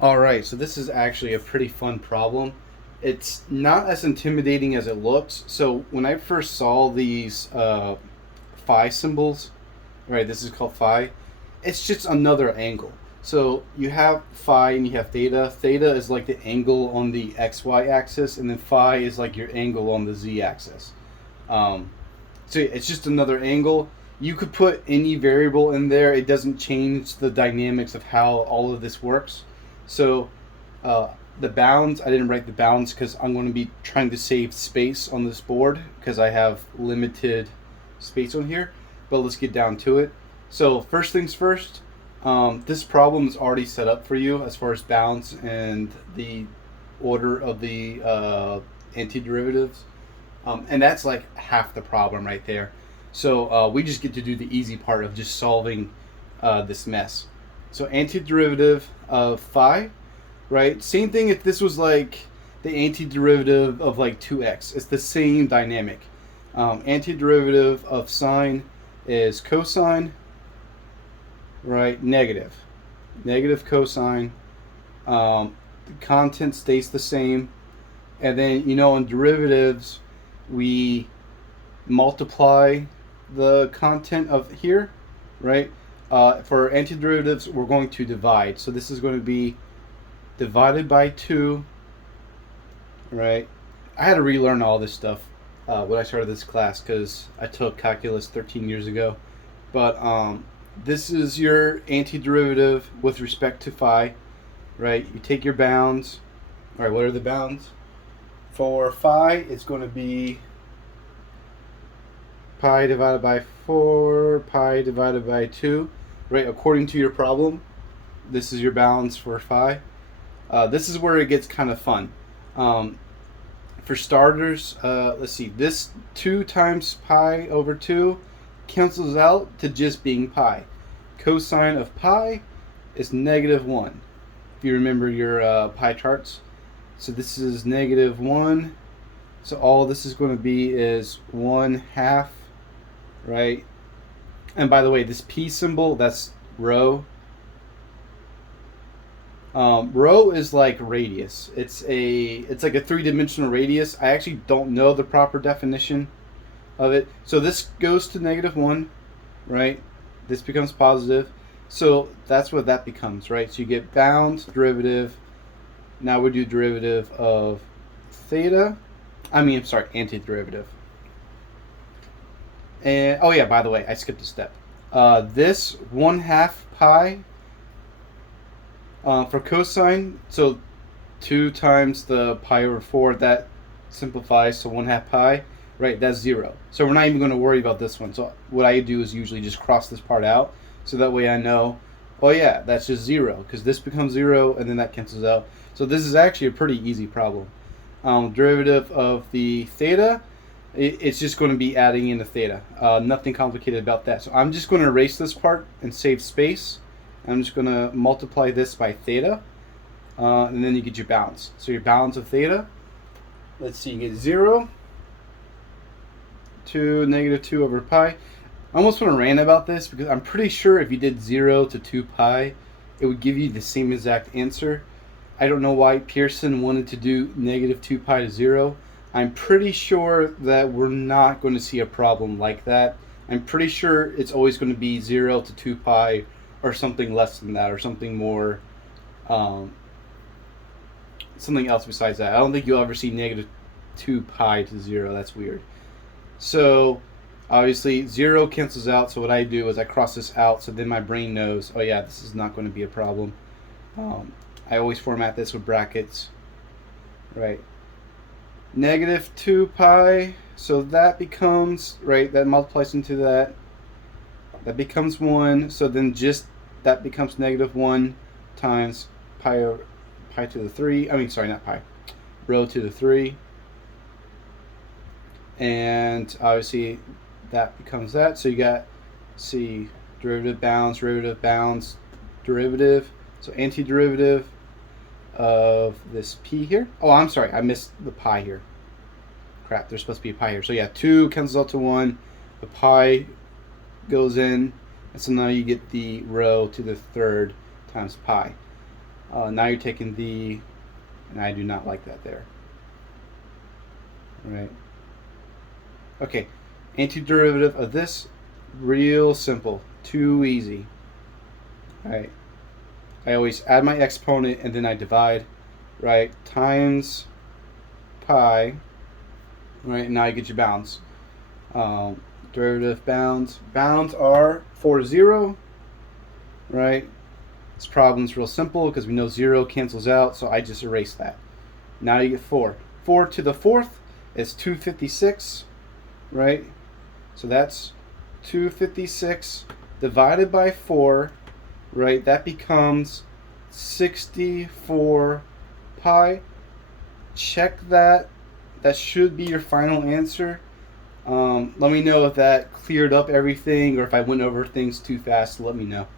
All right, so this is actually a pretty fun problem. It's not as intimidating as it looks. So when I first saw these phi symbols, right, this is called phi, it's just another angle. So you have phi and you have theta. Theta is like the angle on the xy axis, and then phi is like your angle on the z axis. Um, so it's just another angle. You could put any variable in there. It doesn't change the dynamics of how all of this works. So uh, the bounds, I didn't write the bounds because I'm going to be trying to save space on this board because I have limited space on here. But let's get down to it. So first things first, this problem is already set up for you as far as bounds and the order of the antiderivatives. And that's like half the problem right there. So we just get to do the easy part of just solving this mess. So antiderivative of phi, right? Same thing if this was like the antiderivative of like 2x. It's the same dynamic. Antiderivative of sine is cosine, right? Negative. Negative cosine. The content stays the same. And then, in derivatives, we multiply the content of here, right? For antiderivatives, we're going to divide. So this is going to be divided by 2, right? I had to relearn all this stuff when I started this class because I took calculus 13 years ago. But this is your antiderivative with respect to phi, right? You take your bounds. All right, what are the bounds? For phi, it's going to be pi divided by 4, pi divided by 2, right? According to your problem, this is your balance for phi. This is where it gets kind of fun. For starters, let's see, this 2 times pi over 2 cancels out to just being pi. Cosine of pi is -1, if you remember your pi charts. So this is -1. So all this is going to be is 1/2, right? And by the way, this p symbol, that's rho. Rho is like radius. It's like a 3-dimensional radius. I actually don't know the proper definition of it. So this goes to -1, right? This becomes positive. So that's what that becomes, right? So you get bound derivative. Now we do derivative of theta. I'm sorry, antiderivative. And oh yeah, by the way, I skipped a step. This 1/2 pi for cosine, so 2 times the pi over 4, that simplifies to 1/2 pi, right? That's 0. So we're not even going to worry about this one. So what I do is usually just cross this part out, so that way I know, oh yeah, that's just 0, because this becomes 0, and then that cancels out. So this is actually a pretty easy problem. Derivative of the theta, it's just going to be adding in the theta. Nothing complicated about that. So I'm just going to erase this part and save space. I'm just going to multiply this by theta, and then you get your balance. So your balance of theta, let's see, you get 0 to -2 over pi. I almost want to rant about this because I'm pretty sure if you did 0 to 2 pi, it would give you the same exact answer. I don't know why Pearson wanted to do -2 pi to 0. I'm pretty sure that we're not going to see a problem like that. I'm pretty sure it's always going to be 0 to 2 pi or something less than that, or something more, something else besides that. I don't think you'll ever see -2 pi to 0. That's weird. So obviously 0 cancels out, so what I do is I cross this out, so then my brain knows, oh yeah, this is not going to be a problem. I always format this with brackets, right? -2 pi, so that becomes, right, that multiplies into that. That becomes 1, so then just that becomes -1 times pi to the 3. Not pi, rho to the 3. And obviously that becomes that. So you got, see, derivative bounds, derivative. So antiderivative of this p here. Oh, I'm sorry, I missed the pi here. Crap, there's supposed to be a pi here. So yeah, 2 cancels out to 1. The pi goes in, and so now you get the rho to the 3rd times pi. Now you're taking the, and I do not like that there. Right. Okay. Antiderivative of this, real simple. Too easy. Right. I always add my exponent and then I divide. Right. Times pi. Right. And now you get your bounds. Derivative bounds. Bounds are 4 to 0. Right. This problem's real simple because we know 0 cancels out, so I just erase that. Now you get 4. 4 to the 4th is 256, right? So that's 256 divided by 4, right? That becomes 64 pi. Check that. That should be your final answer. Let me know if that cleared up everything or if I went over things too fast. Let me know.